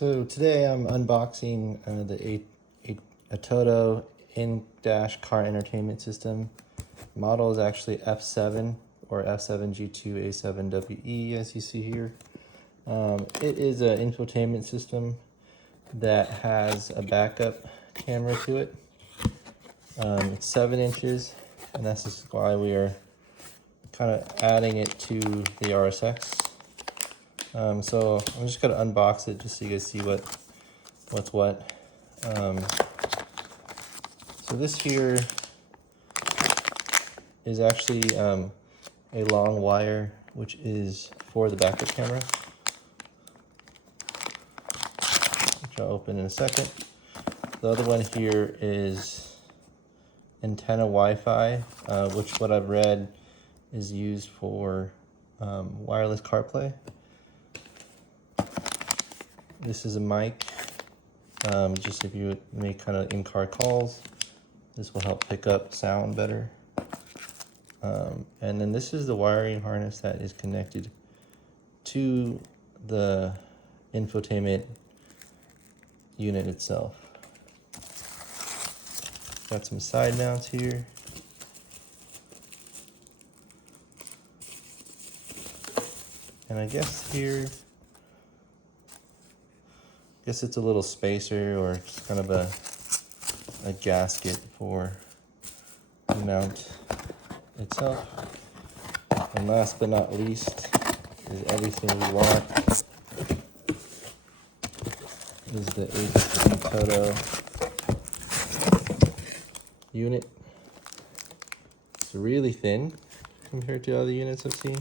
So today I'm unboxing the ATOTO in-dash car entertainment system. Model is actually F7 or F7G2A7WE, as you see here. It is an infotainment system that has a backup camera to it. It's 7 inches, and that's just why we are kind of adding it to the RSX. So I'm just gonna unbox it just so you guys see what's what. So this here is actually a long wire, which is for the backup camera, which I'll open in a second. The other one here is antenna Wi-Fi, which what I've read is used for wireless CarPlay. This is a mic, just if you make kind of in-car calls, this will help pick up sound better. And then this is the wiring harness that is connected to the infotainment unit itself. Got some side mounts here. And I guess here, it's a little spacer or just kind of a gasket for the mount itself. And last but not least is everything we want. Is the ATOTO unit. It's really thin compared to other units I've seen.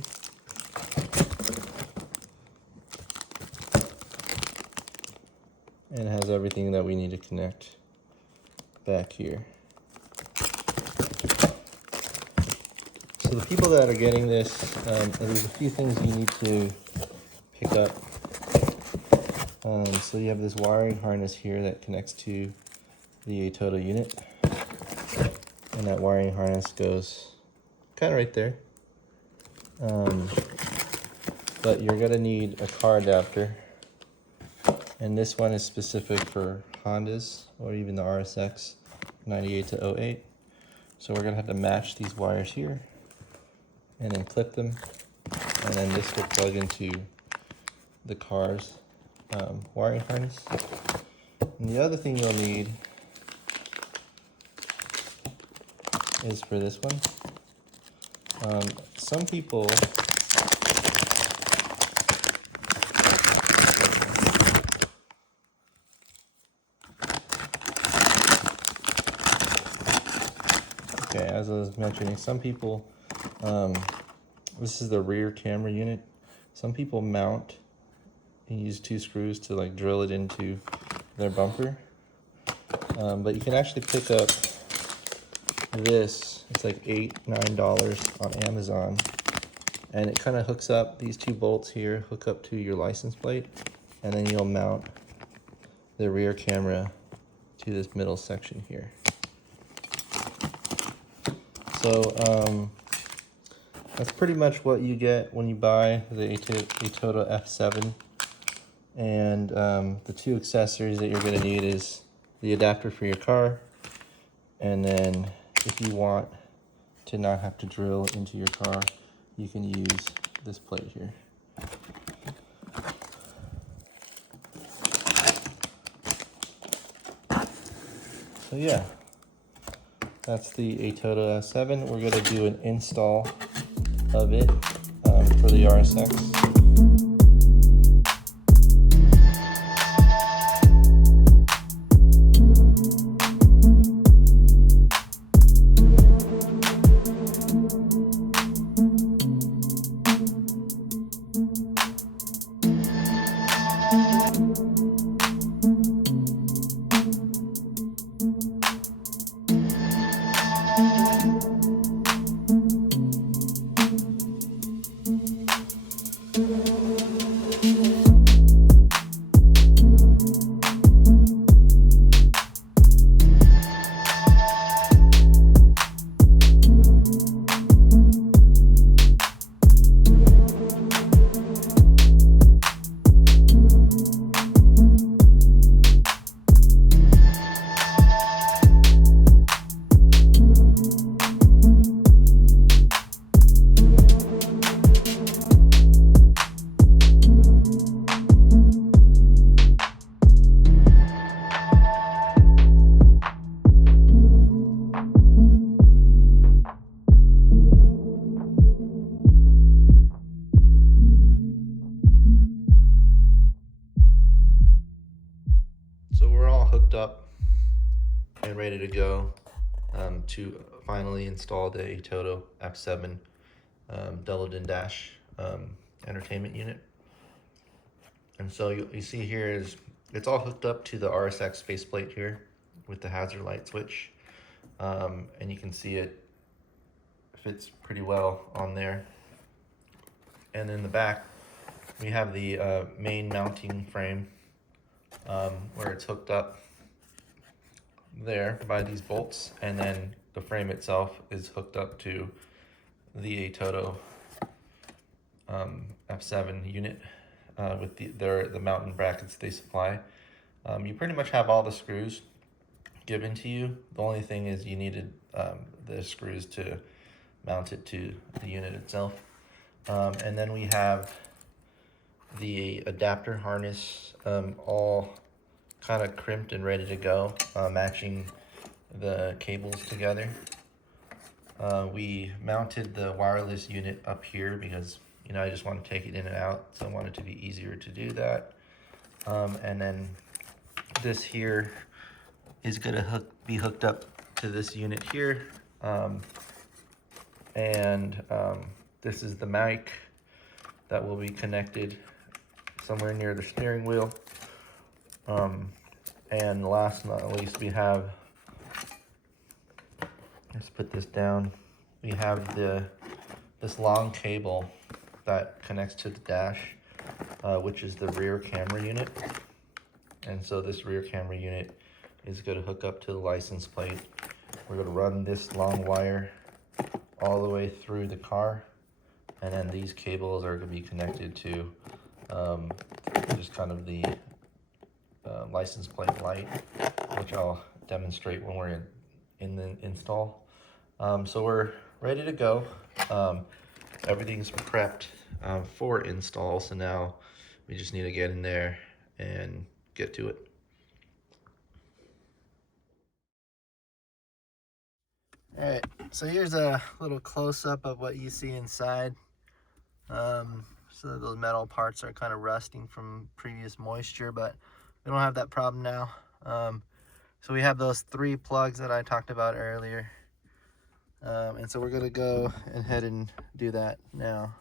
And it has everything that we need to connect back here. So the people that are getting this, there's a few things you need to pick up. So you have this wiring harness here that connects to the ATOTO unit. And that wiring harness goes kind of right there. But you're gonna need a car adapter. And this one is specific for Hondas or even the RSX 98 to 08. So we're gonna have to match these wires here and then clip them. And then this will plug into the car's wiring harness. And the other thing you'll need is for this one. Some people as I was mentioning, some people, this is the rear camera unit. Some people mount and use 2 screws to like drill it into their bumper. But you can actually pick up this. It's like $8–9 on Amazon. And it kind of hooks up, these 2 bolts here hook up to your license plate. And then you'll mount the rear camera to this middle section here. So that's pretty much what you get when you buy the ATOTO F7. And the 2 accessories that you're going to need is the adapter for your car. And then if you want to not have to drill into your car, you can use this plate here. So yeah. That's the ATOTO F7. We're going to do an install of it for the RSX. up and ready to go to finally install the ATOTO F7 double din dash entertainment unit. And so you see here is it's all hooked up to the RSX faceplate here with the hazard light switch, and you can see it fits pretty well on there. And in the back we have the main mounting frame where it's hooked up there by these bolts, and then the frame itself is hooked up to the ATOTO F7 unit with the mounting brackets they supply. You pretty much have all the screws given to you. The only thing is you needed the screws to mount it to the unit itself. And then we have the adapter harness all kind of crimped and ready to go, matching the cables together. We mounted the wireless unit up here because I just want to take it in and out, so I want it to be easier to do that. And then this here is going to be hooked up to this unit here. This is the mic that will be connected somewhere near the steering wheel. And last but not least, we have, let's put this down, we have this long cable that connects to the dash, which is the rear camera unit. And so this rear camera unit is going to hook up to the license plate. We're going to run this long wire all the way through the car, and then these cables are going to be connected to just kind of the license plate light, which I'll demonstrate when we're in the install. So we're ready to go. Everything's prepped for install, so now we just need to get in there and get to it. Alright, so here's a little close-up of what you see inside. So those metal parts are kind of rusting from previous moisture, but we don't have that problem now. So we have those 3 plugs that I talked about earlier. And so we're going to go ahead and do that now.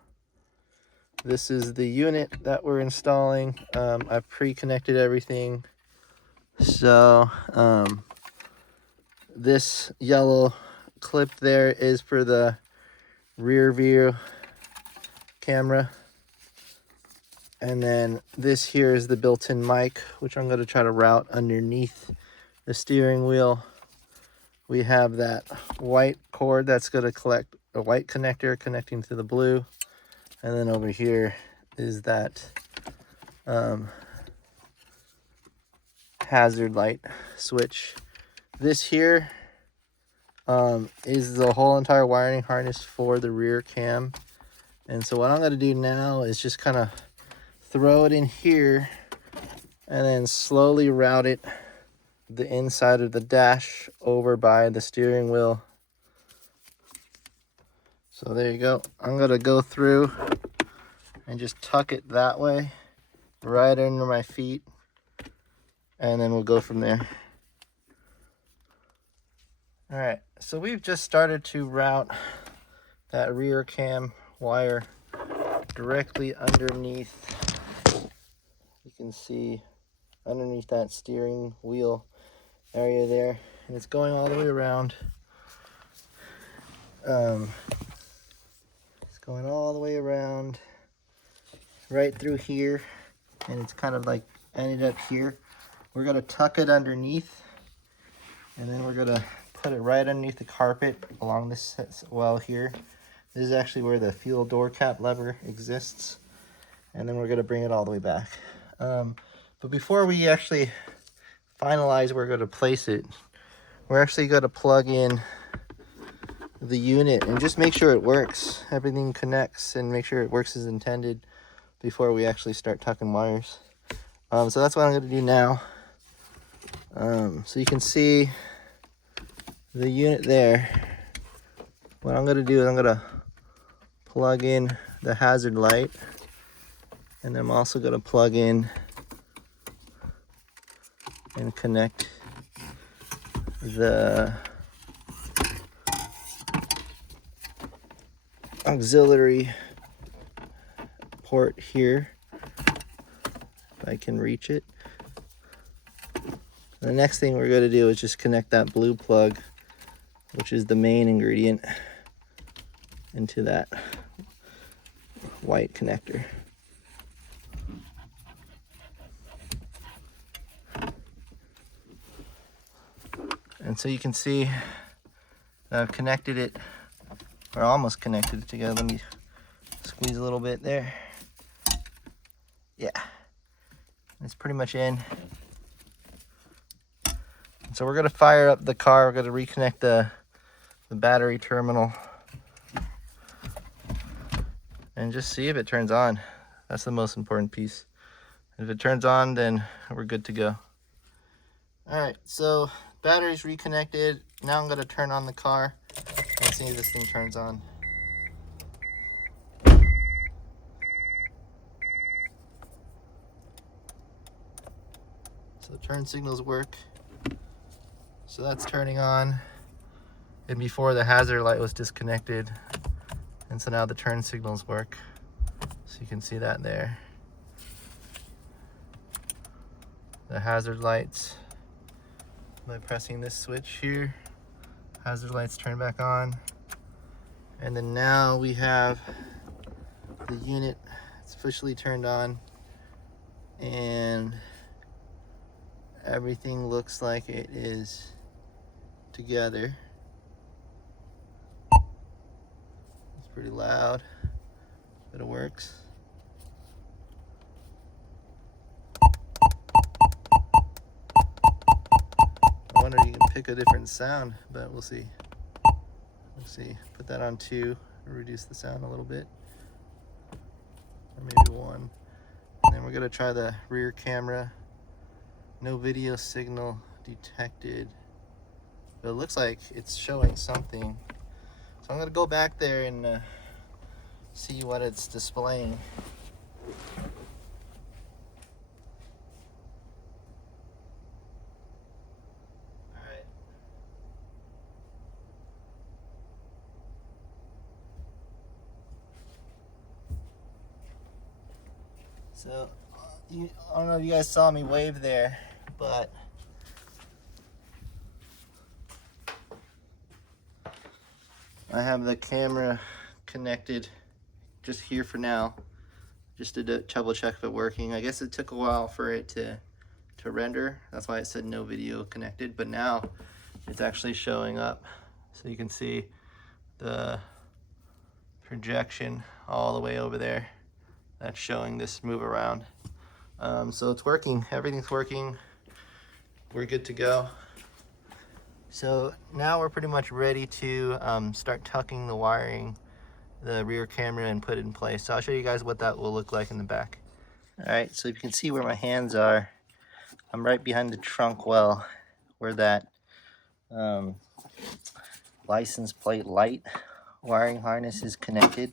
This is the unit that we're installing. I've pre-connected everything. So this yellow clip there is for the rear view camera. And then this here is the built-in mic, which I'm going to try to route underneath the steering wheel. We have that white cord that's going to collect a white connector connecting to the blue. And then over here is that hazard light switch. This here is the whole entire wiring harness for the rear cam. And so what I'm going to do now is just kind of throw it in here and then slowly route it the inside of the dash over by the steering wheel. So there you go. I'm going to go through and just tuck it that way, right under my feet, and then we'll go from there. All right, so we've just started to route that rear cam wire directly underneath. You can see underneath that steering wheel area there, and it's going all the way around. It's going all the way around right through here, and it's kind of like ended up here. We're going to tuck it underneath, and then we're going to put it right underneath the carpet along this well here. This is actually where the fuel door cap lever exists, and then we're going to bring it all the way back. But before we actually finalize where we're going to place it, we're actually going to plug in the unit and just make sure it works. Everything connects and make sure it works as intended before we actually start tucking wires. So that's what I'm going to do now. So you can see the unit there. What I'm going to do is I'm going to plug in the hazard light, and I'm also going to plug in and connect the auxiliary port here, if I can reach it. The next thing we're going to do is just connect that blue plug, which is the main ingredient, into that white connector. And so you can see I've connected it, or almost connected it together. Let me squeeze a little bit there. Yeah, it's pretty much in. So we're gonna fire up the car. We're gonna reconnect the battery terminal and just see if it turns on. That's the most important piece. If it turns on, then we're good to go. All right, so battery's reconnected. Now I'm gonna turn on the car and see if this thing turns on. So turn signals work. So that's turning on. And before, the hazard light was disconnected. And so now the turn signals work. So you can see that there. The hazard lights, by pressing this switch here, hazard lights turn back on. And then now we have the unit, it's officially turned on, and everything looks like it is together. It's pretty loud, but it works. I wonder if you can pick a different sound, but we'll see. Let's see, put that on 2, reduce the sound a little bit, or maybe 1. And then we're gonna try the rear camera. No video signal detected, but it looks like it's showing something. So I'm gonna go back there and see what it's displaying. So, I don't know if you guys saw me wave there, but I have the camera connected just here for now, just to double check if it's working. I guess it took a while for it to render. That's why it said no video connected, but now it's actually showing up. So you can see the projection all the way over there. That's showing this move around. So it's working, everything's working. We're good to go. So now we're pretty much ready to start tucking the wiring, the rear camera, and put it in place. So I'll show you guys what that will look like in the back. All right, so if you can see where my hands are, I'm right behind the trunk well, where that license plate light wiring harness is connected.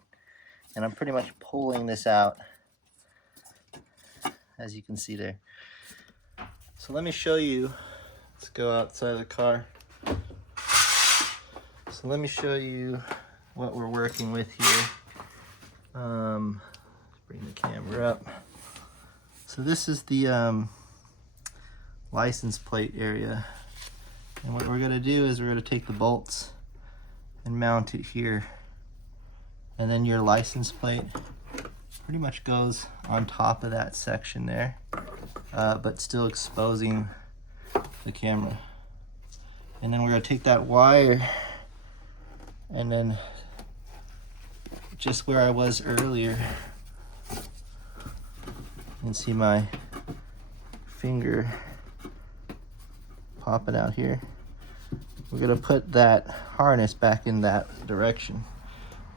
And I'm pretty much pulling this out, as you can see there. So let me show you. Let's go outside of the car. So let me show you what we're working with here. Bring the camera up. So this is the license plate area. And what we're gonna do is we're gonna take the bolts and mount it here. And then your license plate pretty much goes on top of that section there, but still exposing the camera. And then we're gonna take that wire, and then just where I was earlier, you can see my finger popping out here. We're gonna put that harness back in that direction.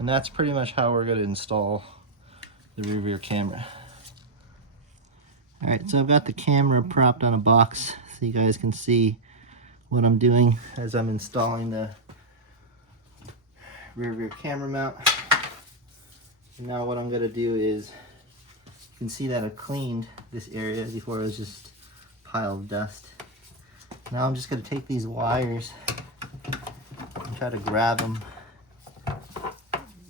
And that's pretty much how we're going to install the rear camera. All right, so I've got the camera propped on a box so you guys can see what I'm doing as I'm installing the rear camera mount. And now what I'm going to do is, you can see that I cleaned this area before it was just a pile of dust. Now I'm just going to take these wires and try to grab them,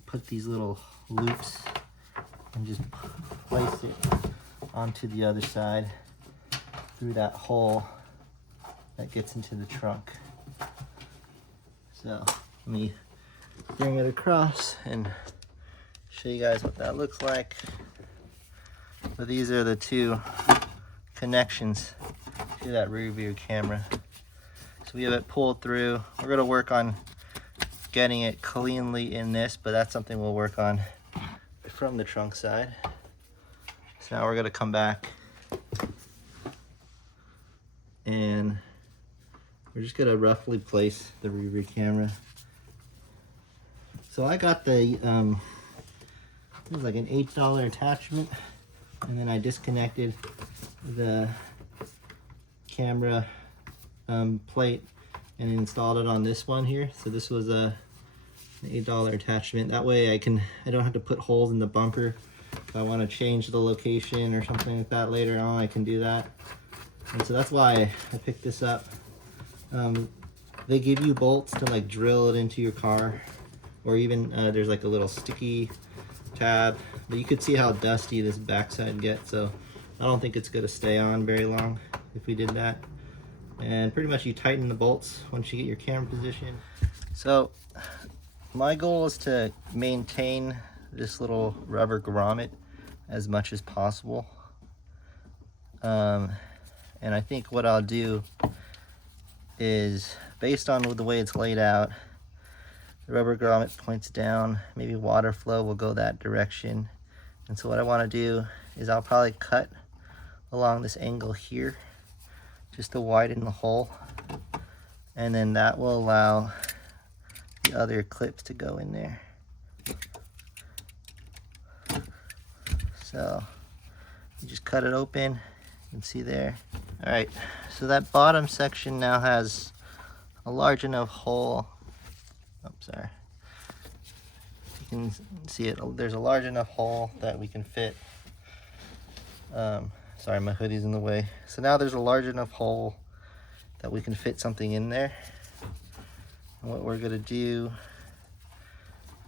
put these little loops, and just place it onto the other side through that hole that gets into the trunk. So let me bring it across and show you guys what that looks like. So these are the two connections to that rear view camera. So we have it pulled through. We're going to work on getting it cleanly in this, but that's something we'll work on from the trunk side. So now we're going to come back and we're just going to roughly place the rear view camera. So I got the it was like an $8 attachment, and then I disconnected the camera plate and installed it on this one here. So this was an $8 attachment. That way I don't have to put holes in the bunker. If I want to change the location or something like that later on, I can do that. And so that's why I picked this up. They give you bolts to like drill it into your car, or even there's like a little sticky tab, but you could see how dusty this backside gets, so I don't think it's going to stay on very long if we did that. And pretty much you tighten the bolts once you get your camera position. So my goal is to maintain this little rubber grommet as much as possible, and I think what I'll do is, based on the way it's laid out, the rubber grommet points down, maybe water flow will go that direction. And so what I want to do is I'll probably cut along this angle here just to widen the hole, and then that will allow the other clips to go in there. So you just cut it open, you can see there. All right, so that bottom section now has a large enough hole. Oh, sorry. You can see it. There's a large enough hole that we can fit. Sorry, my hoodie's in the way. So now there's a large enough hole that we can fit something in there. And what we're gonna do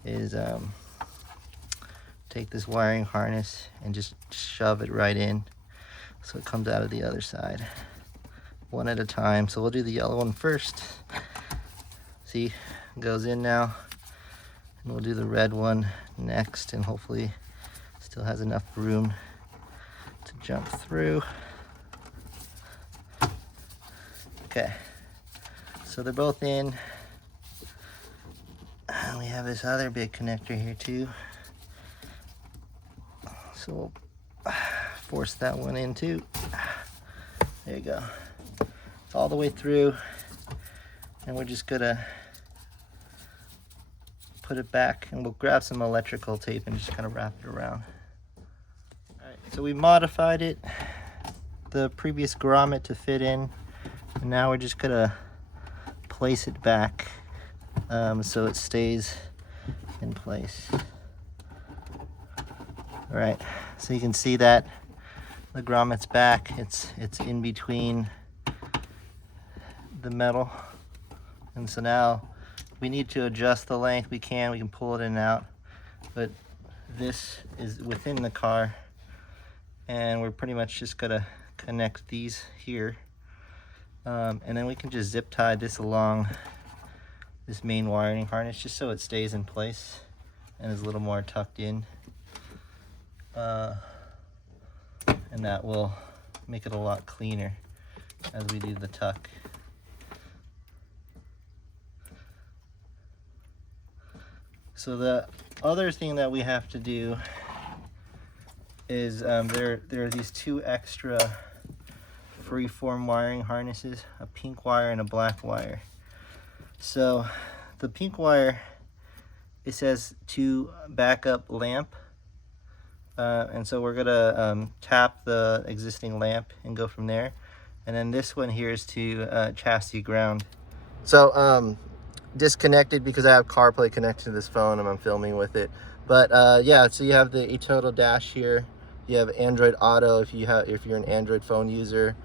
is take this wiring harness and just shove it right in so it comes out of the other side, one at a time. So we'll do the yellow one first. See, it goes in now, and we'll do the red one next, and hopefully still has enough room to jump through. Okay, so they're both in, and we have this other big connector here too, so we'll force that one in too. There you go. It's all the way through, and we're just gonna put it back, and we'll grab some electrical tape and just kind of wrap it around. All right, so we modified it, the previous grommet to fit in, and now we're just gonna place it back so it stays in place. All right, so you can see that the grommet's back. It's in between the metal, and so now we need to adjust the length. We can pull it in and out, but this is within the car, and we're pretty much just gonna connect these here, and then we can just zip tie this along this main wiring harness just so it stays in place and is a little more tucked in, and that will make it a lot cleaner as we do the tuck. So the other thing that we have to do is there are these two extra freeform wiring harnesses, a pink wire and a black wire. So the pink wire, it says to backup lamp, and so we're gonna tap the existing lamp and go from there. And then this one here is to chassis ground. So disconnected because I have CarPlay connected to this phone and I'm filming with it. But yeah, so you have the ATOTO dash here. You have Android Auto if you're an Android phone user,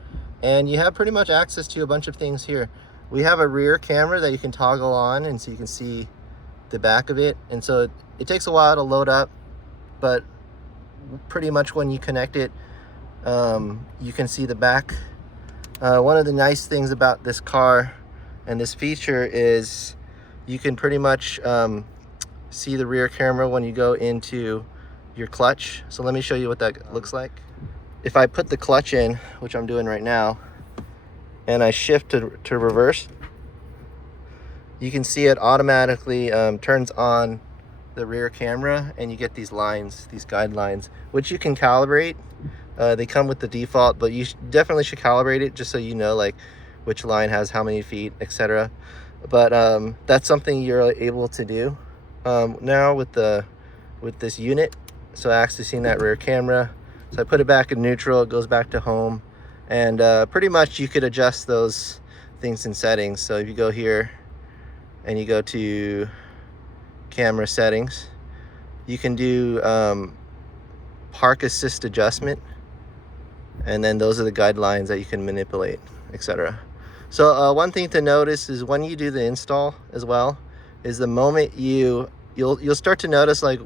and you have pretty much access to a bunch of things here. We have a rear camera that you can toggle on, and so you can see the back of it, and so it takes a while to load up, but pretty much when you connect it, you can see the back. One of the nice things about this car and this feature is you can pretty much see the rear camera when you go into your clutch. So let me show you what that looks like. If I put the clutch in, which I'm doing right now, and I shift to reverse, you can see it automatically turns on the rear camera, and you get these lines, these guidelines, which you can calibrate. They come with the default, but you definitely should calibrate it just so you know like which line has how many feet, etc. But that's something you're able to do now with this unit. So accessing that rear camera, so I put it back in neutral, it goes back to home, and pretty much you could adjust those things in settings. So if you go here and you go to camera settings, you can do park assist adjustment, and then those are the guidelines that you can manipulate, etc. So one thing to notice is when you do the install as well, is the moment you'll start to notice like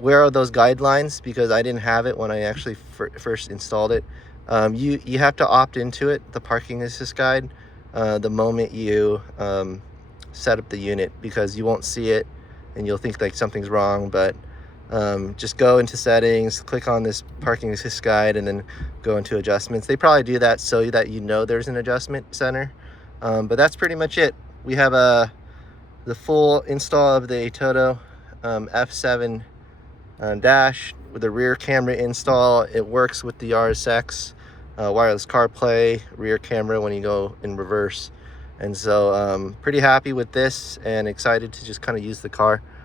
where are those guidelines, because I didn't have it when I actually first installed it. You have to opt into it, the parking assist guide, the moment you set up the unit, because you won't see it and you'll think like something's wrong. But just go into settings, click on this parking assist guide, and then go into adjustments. They probably do that so that you know there's an adjustment center, but that's pretty much it. We have the full install of the ATOTO F7 dash with the rear camera install. It works with the RSX wireless CarPlay rear camera when you go in reverse, and so pretty happy with this and excited to just kind of use the car.